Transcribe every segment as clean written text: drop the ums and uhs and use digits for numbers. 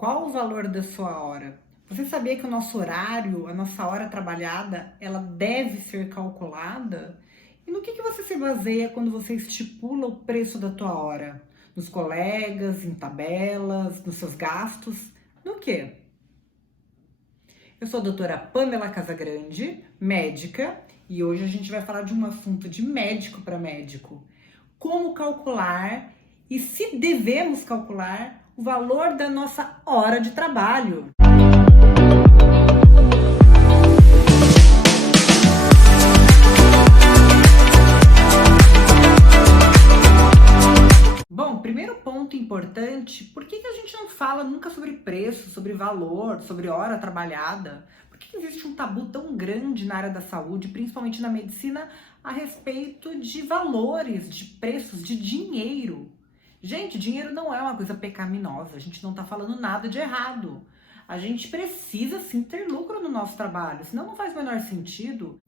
Qual o valor da sua hora? Você sabia que o nosso horário, a nossa hora trabalhada, ela deve ser calculada? E no que você se baseia quando você estipula o preço da tua hora? Nos colegas, em tabelas, nos seus gastos? No quê? Eu sou a doutora Pamela Casagrande, médica, e hoje a gente vai falar de um assunto de médico para médico. Como calcular e se devemos calcular o valor da nossa hora de trabalho. Bom, primeiro ponto importante, por que a gente não fala nunca sobre preço, sobre valor, sobre hora trabalhada? Por que existe um tabu tão grande na área da saúde, principalmente na medicina, a respeito de valores, de preços, de dinheiro? Gente, dinheiro não é uma coisa pecaminosa, a gente não está falando nada de errado. A gente precisa sim ter lucro no nosso trabalho, senão não faz o menor sentido.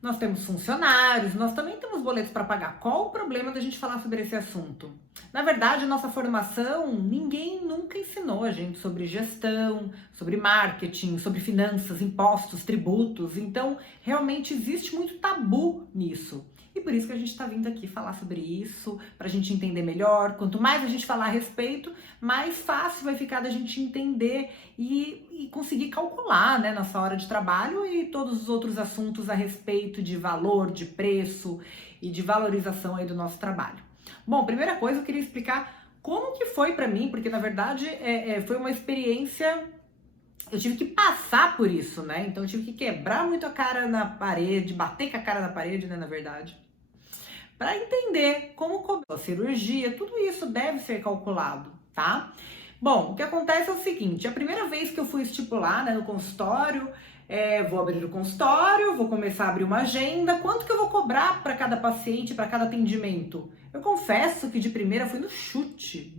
Nós temos funcionários, nós também temos boletos para pagar. Qual o problema da gente falar sobre esse assunto? Na verdade, a nossa formação, ninguém nunca ensinou a gente sobre gestão, sobre marketing, sobre finanças, impostos, tributos. Então, realmente existe muito tabu nisso. E por isso que a gente está vindo aqui falar sobre isso, para a gente entender melhor. Quanto mais a gente falar a respeito, mais fácil vai ficar da gente entender e conseguir calcular, né, nossa hora de trabalho e todos os outros assuntos a respeito de valor, de preço e de valorização aí do nosso trabalho. Bom, primeira coisa eu queria explicar como que foi para mim, porque na verdade foi uma experiência. Eu tive que passar por isso, né? Então eu tive que quebrar muito a cara na parede, bater com a cara na parede, né, na verdade, para entender como cobrar a cirurgia, tudo isso deve ser calculado, tá? Bom, o que acontece é o seguinte, a primeira vez que eu fui estipular, né, no consultório, vou abrir o consultório, vou começar a abrir uma agenda, quanto que eu vou cobrar para cada paciente, para cada atendimento? Eu confesso que de primeira fui no chute,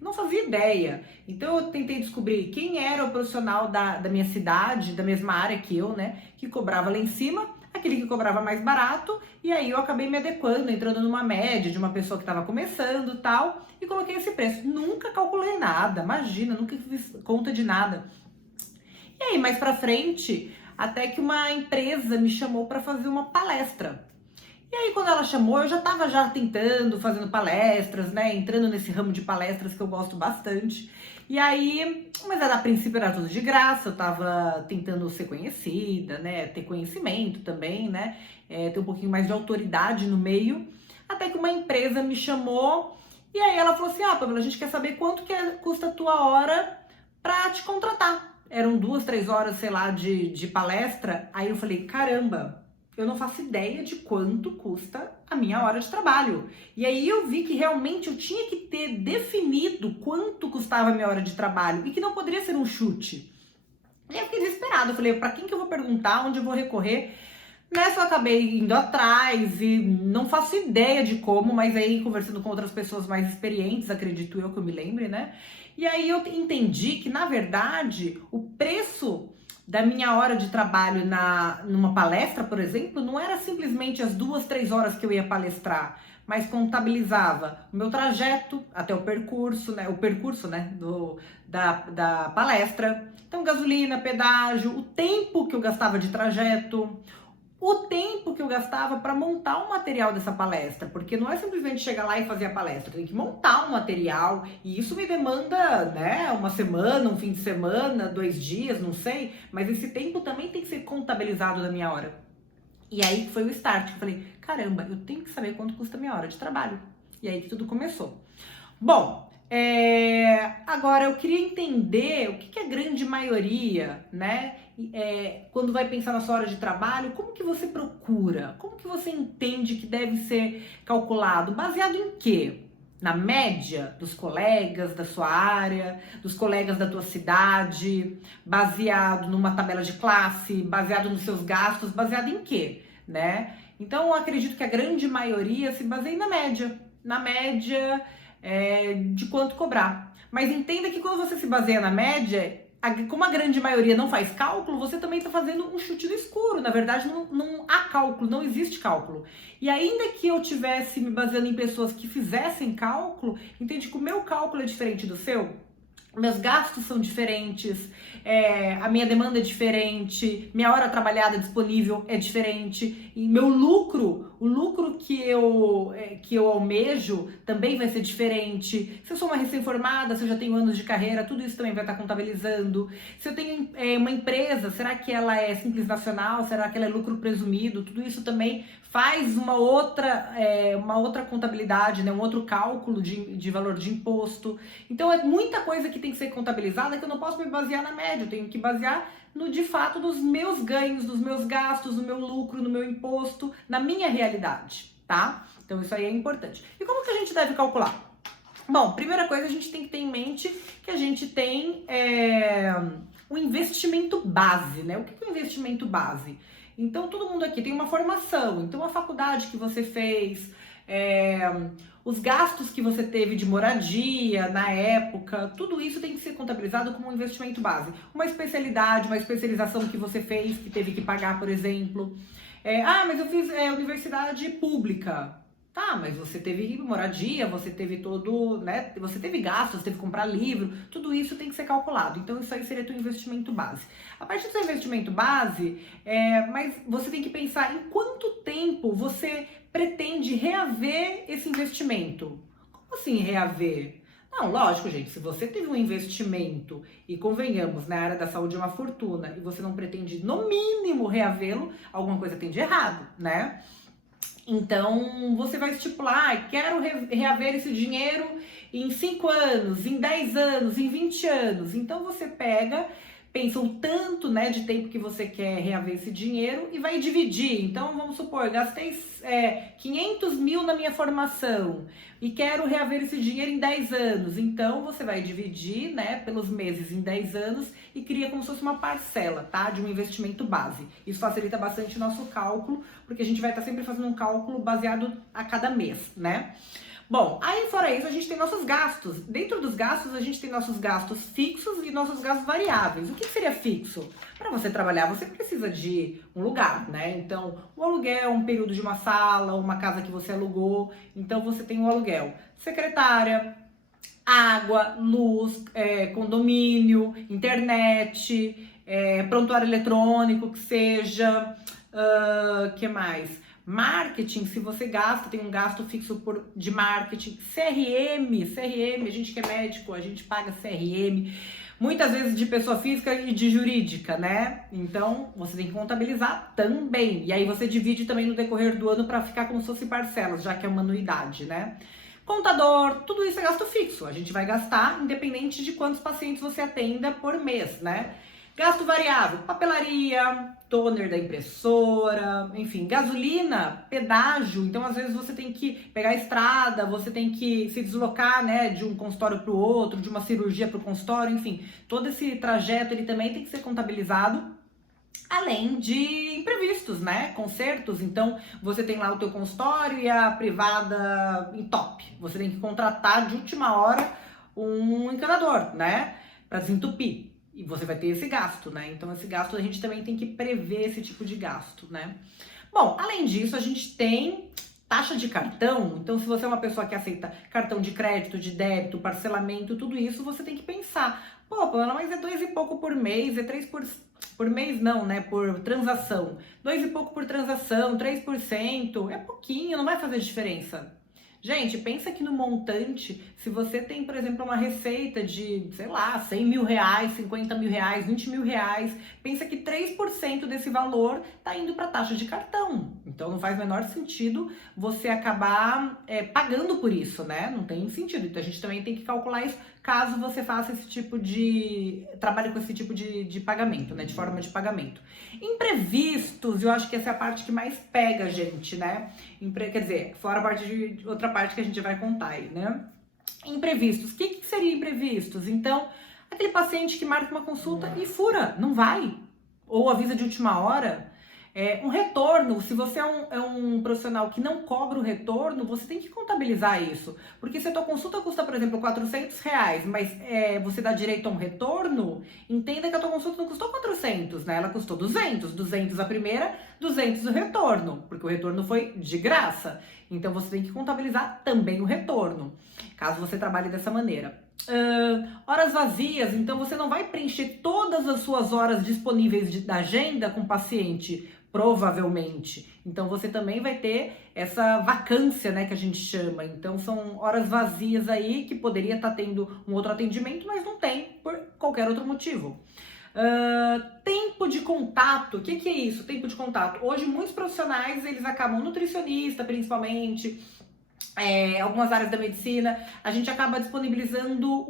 não fazia ideia. Então eu tentei descobrir quem era o profissional da minha cidade, da mesma área que eu, né, que cobrava lá em cima, aquele que cobrava mais barato, e aí eu acabei me adequando, entrando numa média de uma pessoa que estava começando e tal, e coloquei esse preço. Nunca calculei nada, imagina, nunca fiz conta de nada. E aí, mais pra frente, até que uma empresa me chamou para fazer uma palestra. E aí, quando ela chamou, eu já estava tentando, fazendo palestras, né? Entrando nesse ramo de palestras que eu gosto bastante. E aí, mas a princípio era tudo de graça, eu estava tentando ser conhecida, né? Ter conhecimento também, né? Ter um pouquinho mais de autoridade no meio. Até que uma empresa me chamou e aí ela falou assim, Pamela, a gente quer saber quanto que custa a tua hora para te contratar. Eram 2, 3 horas, sei lá, de palestra. Aí eu falei, caramba, eu não faço ideia de quanto custa a minha hora de trabalho. E aí eu vi que realmente eu tinha que ter definido quanto custava a minha hora de trabalho e que não poderia ser um chute. E eu fiquei desesperada, eu falei, para quem que eu vou perguntar, onde eu vou recorrer? Nessa eu acabei indo atrás e não faço ideia de como, mas aí conversando com outras pessoas mais experientes, acredito eu que eu me lembre, né? E aí eu entendi que, na verdade, o preço da minha hora de trabalho numa palestra, por exemplo, não era simplesmente as 2, 3 horas que eu ia palestrar, mas contabilizava o meu trajeto até o percurso, né, da palestra. Então, gasolina, pedágio, o tempo que eu gastava de trajeto, o tempo que eu gastava para montar um material dessa palestra, porque não é simplesmente chegar lá e fazer a palestra, eu tenho que montar um material e isso me demanda, né, uma semana, um fim de semana, 2 dias, não sei, mas esse tempo também tem que ser contabilizado da minha hora. E aí que foi o start, que eu falei, caramba, eu tenho que saber quanto custa a minha hora de trabalho. E aí que tudo começou. Bom, agora eu queria entender o que a grande maioria, né, quando vai pensar na sua hora de trabalho, como que você procura? Como que você entende que deve ser calculado? Baseado em quê? Na média dos colegas da sua área, dos colegas da tua cidade, baseado numa tabela de classe, baseado nos seus gastos, baseado em quê, né? Então eu acredito que a grande maioria se baseia na média de quanto cobrar. Mas entenda que quando você se baseia na média, como a grande maioria não faz cálculo, você também está fazendo um chute no escuro. Na verdade, não há cálculo, não existe cálculo. E ainda que eu tivesse me baseando em pessoas que fizessem cálculo, entende que o meu cálculo é diferente do seu? meus gastos são diferentes, a minha demanda é diferente, minha hora trabalhada disponível é diferente, e meu lucro, o lucro que eu almejo também vai ser diferente. Se eu sou uma recém-formada, se eu já tenho anos de carreira, tudo isso também vai estar contabilizando. Se eu tenho uma empresa, será que ela é simples nacional? Será que ela é lucro presumido? Tudo isso também faz uma outra contabilidade, né? Um outro cálculo de valor de imposto. Então é muita coisa que tem que ser contabilizada que eu não posso me basear na média, eu tenho que basear no de fato dos meus ganhos, dos meus gastos, no meu lucro, no meu imposto, na minha realidade, tá? Então isso aí é importante. E como que a gente deve calcular? Bom, primeira coisa, a gente tem que ter em mente que a gente tem um investimento base, né? O que é um investimento base? Então, todo mundo aqui tem uma formação, então a faculdade que você fez, os gastos que você teve de moradia na época, tudo isso tem que ser contabilizado como um investimento base. Uma especialidade, uma especialização que você fez, que teve que pagar, por exemplo. Mas eu fiz universidade pública. Tá, mas você teve moradia, você teve todo, né? Você teve gastos, você teve que comprar livro, tudo isso tem que ser calculado. Então, isso aí seria teu investimento base. A partir do seu investimento base, mas você tem que pensar em quanto tempo você pretende reaver esse investimento. Como assim reaver? Não, lógico, gente, se você teve um investimento e convenhamos, na área da saúde é uma fortuna e você não pretende, no mínimo, reavê-lo, alguma coisa tem de errado, né? Então, você vai estipular, quero reaver esse dinheiro em 5 anos, em 10 anos, em 20 anos. Então, você pensa o tanto, né, de tempo que você quer reaver esse dinheiro e vai dividir. Então, vamos supor, gastei 500 mil na minha formação e quero reaver esse dinheiro em 10 anos. Então, você vai dividir, né, pelos meses em 10 anos e cria como se fosse uma parcela, tá, de um investimento base. Isso facilita bastante o nosso cálculo, porque a gente vai estar sempre fazendo um cálculo baseado a cada mês, né? Bom, aí fora isso a gente tem nossos gastos. Dentro dos gastos a gente tem nossos gastos fixos e nossos gastos variáveis. O que seria fixo? Para você trabalhar você precisa de um lugar, né? Então, o aluguel, um período de uma sala, uma casa que você alugou. Então você tem o aluguel. Secretária, água, luz, condomínio, internet, prontuário eletrônico que seja, que mais? Marketing, se você gasta, tem um gasto fixo de marketing. CRM, a gente que é médico, a gente paga CRM, muitas vezes de pessoa física e de jurídica, né? Então, você tem que contabilizar também. E aí você divide também no decorrer do ano para ficar como se fosse parcelas, já que é uma anuidade, né? Contador, tudo isso é gasto fixo. A gente vai gastar independente de quantos pacientes você atenda por mês, né? Gasto variável, papelaria, toner da impressora, enfim, gasolina, pedágio. Então, às vezes, você tem que pegar a estrada, você tem que se deslocar, né, de um consultório para o outro, de uma cirurgia para o consultório, enfim. Todo esse trajeto, ele também tem que ser contabilizado, além de imprevistos, né, consertos. Então, você tem lá o teu consultório e a privada em top. Você tem que contratar de última hora um encanador, né, para desentupir. E você vai ter esse gasto, né? Então, esse gasto a gente também tem que prever esse tipo de gasto, né? Bom, além disso, a gente tem taxa de cartão. Então, se você é uma pessoa que aceita cartão de crédito, de débito, parcelamento, tudo isso, você tem que pensar. Pô, Paula, mas é 2 e pouco por mês, é 3 por mês não, né? Por transação. 2 e pouco por transação, 3%. É pouquinho, não vai fazer diferença. Gente, pensa que no montante, se você tem, por exemplo, uma receita de, sei lá, 100 mil reais, 50 mil reais, 20 mil reais, pensa que 3% desse valor tá indo para taxa de cartão. Então não faz o menor sentido você acabar pagando por isso, né? Não tem sentido. Então a gente também tem que calcular isso caso você faça esse tipo de trabalhe com esse tipo de pagamento, né? De forma de pagamento. Imprevistos, eu acho que essa é a parte que mais pega a gente, né? Quer dizer, fora a parte de outra parte que a gente vai contar aí, né? Imprevistos. O que seria imprevistos? Então, aquele paciente que marca uma consulta e fura, não vai. Ou avisa de última hora. Um retorno, se você é um profissional que não cobra o retorno, você tem que contabilizar isso. Porque se a tua consulta custa, por exemplo, 400 reais, mas você dá direito a um retorno, entenda que a tua consulta não custou 400, né? Ela custou 200. 200 a primeira, 200 o retorno, porque o retorno foi de graça. Então, você tem que contabilizar também o retorno, caso você trabalhe dessa maneira. Horas vazias, então você não vai preencher todas as suas horas disponíveis da agenda com o paciente, provavelmente. Então você também vai ter essa vacância, né, que a gente chama. Então são horas vazias aí que poderia estar tendo um outro atendimento, mas não tem por qualquer outro motivo. Tempo de contato, o que é isso? Tempo de contato. Hoje muitos profissionais, eles acabam, nutricionista principalmente, algumas áreas da medicina, a gente acaba disponibilizando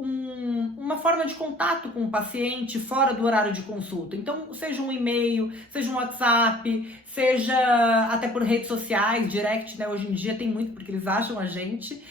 uma forma de contato com o paciente fora do horário de consulta. Então, seja um e-mail, seja um WhatsApp, seja até por redes sociais, direct, né? Hoje em dia tem muito porque eles acham a gente.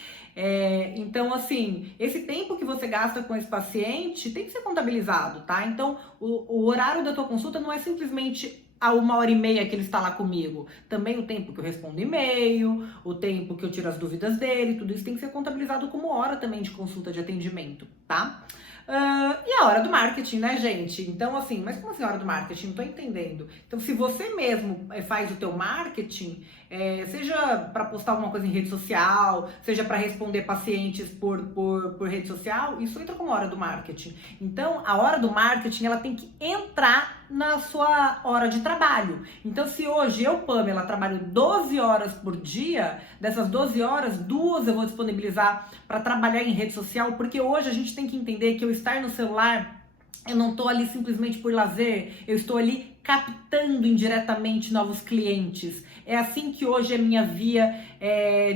Então, assim, esse tempo que você gasta com esse paciente tem que ser contabilizado, tá? Então, o horário da tua consulta não é simplesmente a 1h30 que ele está lá comigo. Também o tempo que eu respondo e-mail, o tempo que eu tiro as dúvidas dele, tudo isso tem que ser contabilizado como hora também de consulta de atendimento, tá? E a hora do marketing, né, gente? Então, assim, mas como assim a hora do marketing? Não tô entendendo. Então, se você mesmo faz o teu marketing, seja para postar alguma coisa em rede social, seja para responder pacientes por rede social, isso entra como hora do marketing. Então, a hora do marketing, ela tem que entrar na sua hora de trabalho. Então, se hoje eu, Pamela, trabalho 12 horas por dia, dessas 12 horas, 2 eu vou disponibilizar para trabalhar em rede social, porque hoje a gente tem que entender que eu estar no celular, eu não estou ali simplesmente por lazer, eu estou ali captando indiretamente novos clientes. É assim que hoje é minha via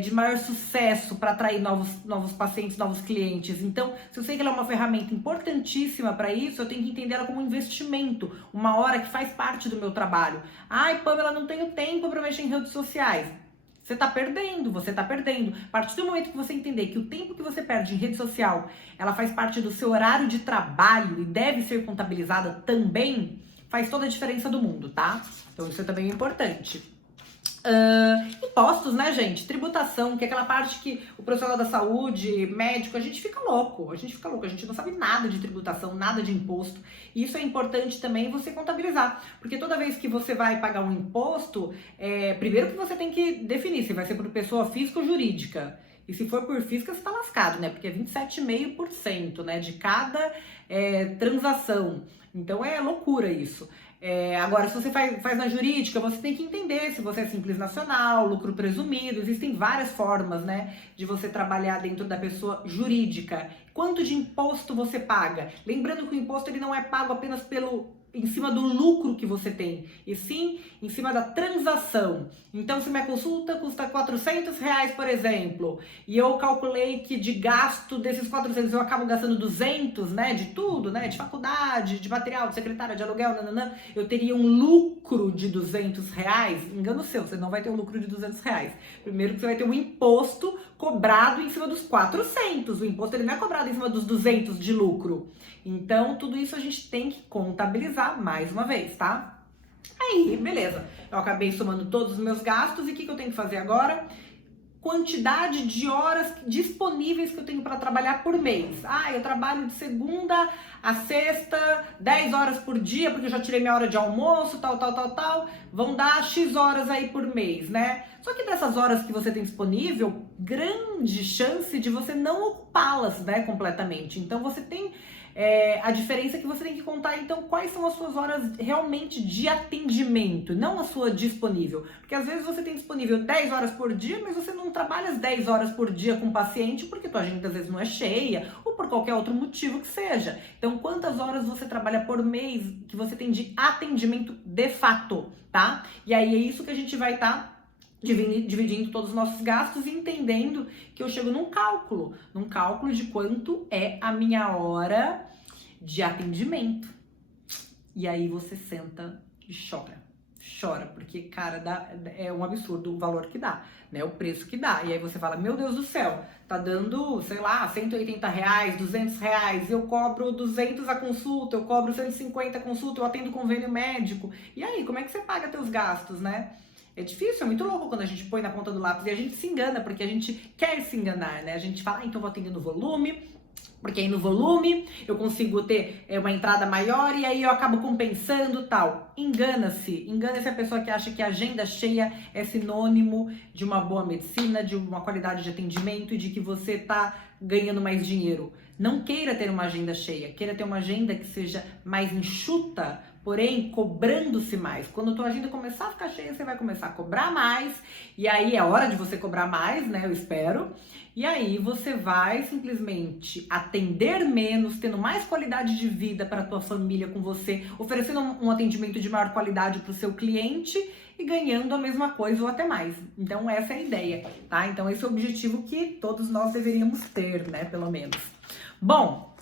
de maior sucesso para atrair novos pacientes, novos clientes. Então, se eu sei que ela é uma ferramenta importantíssima para isso, eu tenho que entender ela como um investimento, uma hora que faz parte do meu trabalho. Ai, Pamela, não tenho tempo para mexer em redes sociais. Você tá perdendo, você tá perdendo. A partir do momento que você entender que o tempo que você perde em rede social, ela faz parte do seu horário de trabalho e deve ser contabilizada também, faz toda a diferença do mundo, tá? Então isso é também importante. Impostos, né, gente? Tributação, que é aquela parte que o profissional da saúde, médico, a gente fica louco, a gente não sabe nada de tributação, nada de imposto. E isso é importante também você contabilizar, porque toda vez que você vai pagar um imposto, primeiro que você tem que definir se vai ser por pessoa física ou jurídica. E se for por física, você tá lascado, né? Porque é 27,5%, né, de cada transação. Então é loucura isso. Agora, se você faz na jurídica, você tem que entender se você é simples nacional, lucro presumido, existem várias formas, né, de você trabalhar dentro da pessoa jurídica. Quanto de imposto você paga? Lembrando que o imposto ele não é pago apenas em cima do lucro que você tem, e sim em cima da transação. Então, se minha consulta custa R$ 400, por exemplo, e eu calculei que de gasto desses 400 eu acabo gastando 200, né, de tudo, né, de faculdade, de material, de secretária, de aluguel, nananã, eu teria um lucro de R$ 200, engano seu, você não vai ter um lucro de R$ 200. Primeiro que você vai ter um imposto cobrado em cima dos 400, o imposto ele não é cobrado em cima dos 200 de lucro. Então, tudo isso a gente tem que contabilizar mais uma vez, tá? Aí, beleza. Eu acabei somando todos os meus gastos e o que eu tenho que fazer agora? Quantidade de horas disponíveis que eu tenho para trabalhar por mês. Eu trabalho de segunda a sexta, 10 horas por dia, porque eu já tirei minha hora de almoço, tal. Vão dar X horas aí por mês, né? Só que dessas horas que você tem disponível, grande chance de você não ocupá-las, né, completamente. Então, você tem a diferença é que você tem que contar, então, quais são as suas horas realmente de atendimento, não a sua disponível. Porque às vezes você tem disponível 10 horas por dia, mas você não trabalha as 10 horas por dia com o paciente, porque tua agenda às vezes não é cheia, ou por qualquer outro motivo que seja. Então, quantas horas você trabalha por mês que você tem de atendimento de fato, tá? E aí é isso que a gente vai estar dividindo todos os nossos gastos e entendendo que eu chego num cálculo de quanto é a minha hora de atendimento. E aí você senta e chora, porque, cara, é um absurdo o valor que dá, né, o preço que dá. E aí você fala, meu Deus do céu, tá dando, sei lá, R$ 180, R$ 200, eu cobro 200 a consulta, eu cobro 150 a consulta, eu atendo convênio médico. E aí, como é que você paga teus gastos, né? É difícil, é muito louco quando a gente põe na ponta do lápis e a gente se engana, porque a gente quer se enganar, né? A gente fala, então vou atender no volume, porque aí no volume eu consigo ter uma entrada maior e aí eu acabo compensando tal. Engana-se a pessoa que acha que a agenda cheia é sinônimo de uma boa medicina, de uma qualidade de atendimento e de que você tá ganhando mais dinheiro. Não queira ter uma agenda cheia, queira ter uma agenda que seja mais enxuta, porém cobrando-se mais. Quando a tua agenda começar a ficar cheia, você vai começar a cobrar mais, e aí é hora de você cobrar mais, né? Eu espero. E aí você vai simplesmente atender menos, tendo mais qualidade de vida para a tua família com você, oferecendo um atendimento de maior qualidade para o seu cliente e ganhando a mesma coisa ou até mais. Então essa é a ideia, tá? Então esse é o objetivo que todos nós deveríamos ter, né? Pelo menos. Bom,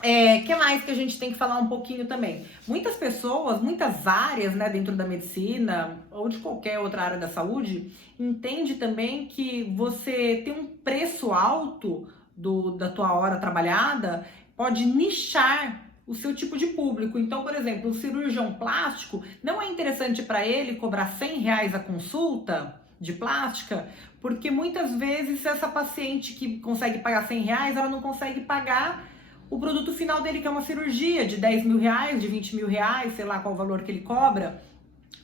que mais que a gente tem que falar um pouquinho também? Muitas pessoas, muitas áreas, né, dentro da medicina ou de qualquer outra área da saúde, entende também que você ter um preço alto da tua hora trabalhada pode nichar o seu tipo de público. Então, por exemplo, o cirurgião plástico, não é interessante para ele cobrar R$100 a consulta de plástica, porque muitas vezes essa paciente que consegue pagar R$100, ela não consegue pagar o produto final dele, que é uma cirurgia de R$10 mil, de R$20 mil, sei lá qual o valor que ele cobra.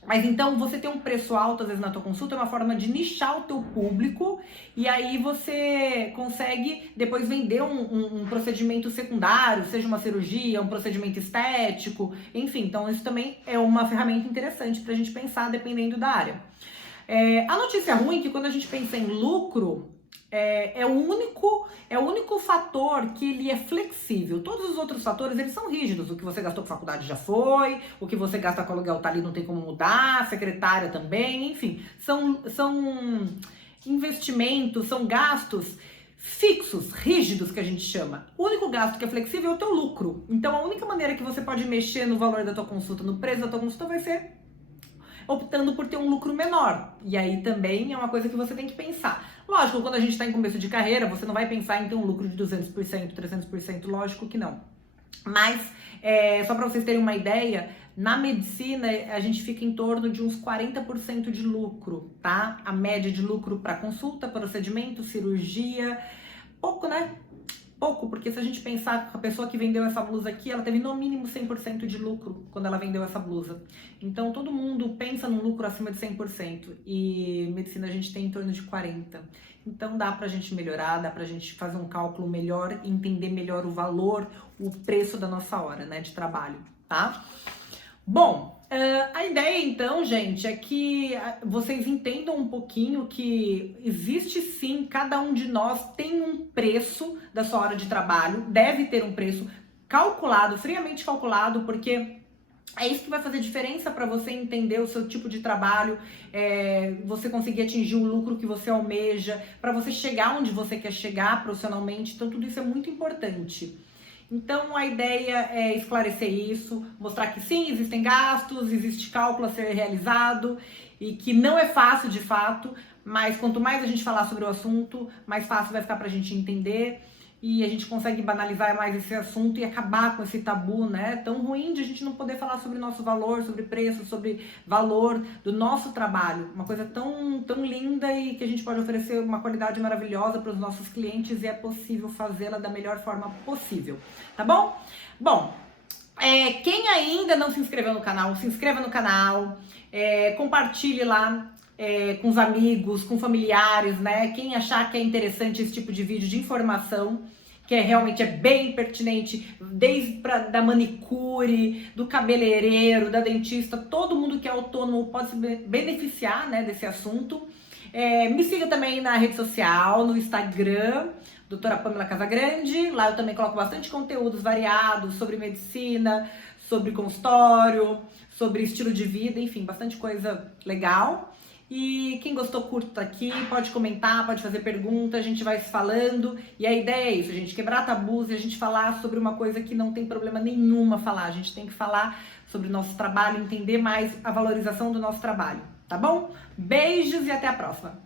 Mas então você ter um preço alto às vezes na tua consulta é uma forma de nichar o teu público, e aí você consegue depois vender um procedimento secundário, seja uma cirurgia, um procedimento estético, enfim. Então isso também é uma ferramenta interessante pra gente pensar dependendo da área. A notícia ruim é que quando a gente pensa em lucro, é o único fator que ele é flexível. Todos os outros fatores, eles são rígidos. O que você gastou com faculdade já foi, o que você gasta com aluguel tá ali, não tem como mudar, secretária também, enfim. São investimentos, são gastos fixos, rígidos, que a gente chama. O único gasto que é flexível é o teu lucro. Então, a única maneira que você pode mexer no valor da tua consulta, no preço da tua consulta, vai ser optando por ter um lucro menor. E aí também é uma coisa que você tem que pensar. Lógico, quando a gente está em começo de carreira, você não vai pensar em ter um lucro de 200%, 300%, lógico que não. Mas, só para vocês terem uma ideia, na medicina a gente fica em torno de uns 40% de lucro, tá? A média de lucro para consulta, procedimento, cirurgia, pouco, né? Pouco, porque se a gente pensar que a pessoa que vendeu essa blusa aqui, ela teve no mínimo 100% de lucro quando ela vendeu essa blusa. Então todo mundo pensa num lucro acima de 100% e medicina a gente tem em torno de 40%. Então dá pra gente melhorar, dá pra gente fazer um cálculo melhor, entender melhor o valor, o preço da nossa hora, né, de trabalho, tá? Bom, a ideia então, gente, é que vocês entendam um pouquinho que existe sim, cada um de nós tem um preço da sua hora de trabalho, deve ter um preço calculado, friamente calculado, porque é isso que vai fazer diferença para você entender o seu tipo de trabalho, você conseguir atingir o lucro que você almeja, para você chegar onde você quer chegar profissionalmente. Então tudo isso é muito importante. Então a ideia é esclarecer isso, mostrar que sim, existem gastos, existe cálculo a ser realizado e que não é fácil de fato, mas quanto mais a gente falar sobre o assunto, mais fácil vai ficar pra gente entender e a gente consegue banalizar mais esse assunto e acabar com esse tabu, né? Tão ruim de a gente não poder falar sobre nosso valor, sobre preço, sobre valor do nosso trabalho. Uma coisa tão linda e que a gente pode oferecer uma qualidade maravilhosa para os nossos clientes e é possível fazê-la da melhor forma possível, tá bom? Bom, quem ainda não se inscreveu no canal, se inscreva no canal, compartilhe lá com os amigos, com familiares, né? Quem achar que é interessante esse tipo de vídeo de informação, que realmente é bem pertinente, desde da manicure, do cabeleireiro, da dentista, todo mundo que é autônomo pode se beneficiar, né, desse assunto. Me siga também na rede social, no Instagram, doutora Pamela Casagrande. Lá eu também coloco bastante conteúdos variados sobre medicina, sobre consultório, sobre estilo de vida, enfim, bastante coisa legal. E quem gostou, curta aqui, pode comentar, pode fazer pergunta, a gente vai se falando. E a ideia é isso, a gente quebrar tabus e a gente falar sobre uma coisa que não tem problema nenhuma falar. A gente tem que falar sobre o nosso trabalho, entender mais a valorização do nosso trabalho, tá bom? Beijos e até a próxima!